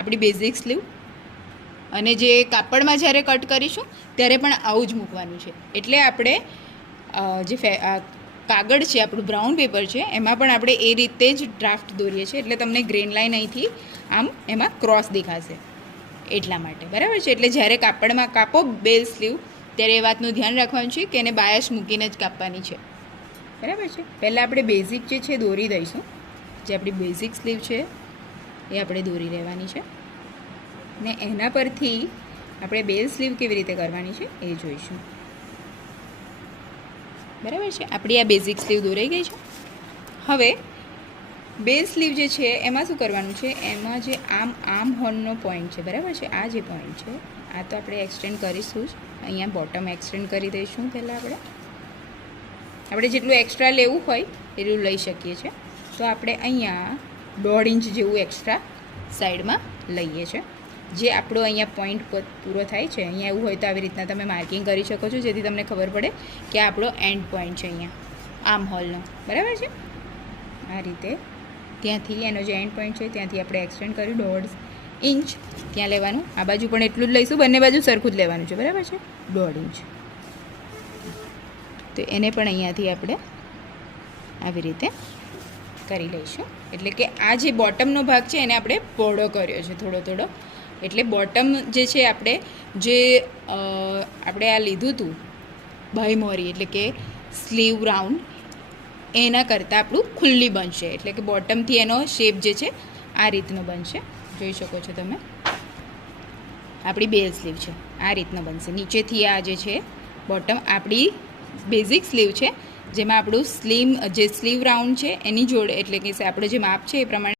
આપણી basic slew અને જે કાપડમાં જ્યારે કટ કરીશું ત્યારે પણ આવું જ મૂકવાનું છે. એટલે આપણે જે કાગળ છે આપણું બ્રાઉન પેપર છે એમાં પણ આપણે એ રીતે જ ડ્રાફ્ટ દોરીએ છીએ. એટલે તમને ગ્રેન લાઇન અહીંથી આમ એમાં ક્રોસ દેખાશે એટલા માટે, બરાબર છે. એટલે જ્યારે કાપડમાં કાપો બેઝ સ્લીવ ત્યારે એ વાતનું ધ્યાન રાખવાનું છે કે એને બાયસ મૂકીને જ કાપવાની છે, બરાબર છે. પહેલાં આપણે બેઝિક જે છે દોરી દઈશું. જે આપણી બેઝિક સ્લીવ છે એ આપણે દોરી રહેવાની છે ને એના પરથી આપણે બેઝ સ્લીવ કેવી રીતે કરવાની છે એ જોઈશું, બરાબર છે. આપણી આ બેઝિક સ્લીવ દોરાઈ ગઈ છે. હવે બેઝ સ્લીવ જે છે એમાં શું કરવાનું છે, એમાં જે આમ હોલનો પોઈન્ટ છે, બરાબર છે, આ જે પોઈન્ટ છે આ તો આપણે એક્સટેન્ડ કરીશું જ. અહીંયા બોટમ એક્સટેન્ડ કરી દઈશું. પહેલાં આપણે જેટલું એક્સ્ટ્રા લેવું હોય એટલું લઈ શકીએ છીએ. તો આપણે અહીંયા 1.5 ઇંચ જેવું એક્સ્ટ્રા સાઈડમાં લઈએ છીએ. જે આપણો અહીંયા પોઈન્ટ પૂરો થાય છે, અહીંયા એવું હોય તો આવી રીતના તમે માર્કિંગ કરી શકો છો, જેથી તમને ખબર પડે કે આ આપણો એન્ડ પોઈન્ટ છે અહીંયા આર્મ હોલનો, બરાબર છે. આ રીતે ત્યાંથી એનો જે એન્ડ પોઈન્ટ છે ત્યાંથી આપણે એક્સટેન્ડ કર્યું 1.5 ઇંચ ત્યાં લેવાનું. આ બાજુ પણ એટલું જ લઈશું, બંને બાજુ સરખું જ લેવાનું છે, બરાબર છે. 1.5 ઇંચ તો એને પણ અહીંયાથી આપણે આવી રીતે કરી લઈશું. એટલે કે આ જે બોટમનો ભાગ છે એને આપણે પહોળો કર્યો છે થોડો. એટલે બોટમ જે છે આપણે આ લીધું હતું ભાઈમોરી, એટલે કે સ્લીવ રાઉન્ડ, એના કરતાં આપણું ખુલ્લી બનશે. એટલે કે બોટમથી એનો શેપ જે છે આ રીતનો બનશે. જોઈ શકો છો તમે, આપણી બેઝ સ્લીવ છે આ રીતનો બનશે. નીચેથી આ જે છે બોટમ આપણી બેઝિક સ્લીવ છે, જેમાં આપણું સ્લીવ રાઉન્ડ છે એની જોડે, એટલે કે આપણો જે માપ છે એ પ્રમાણે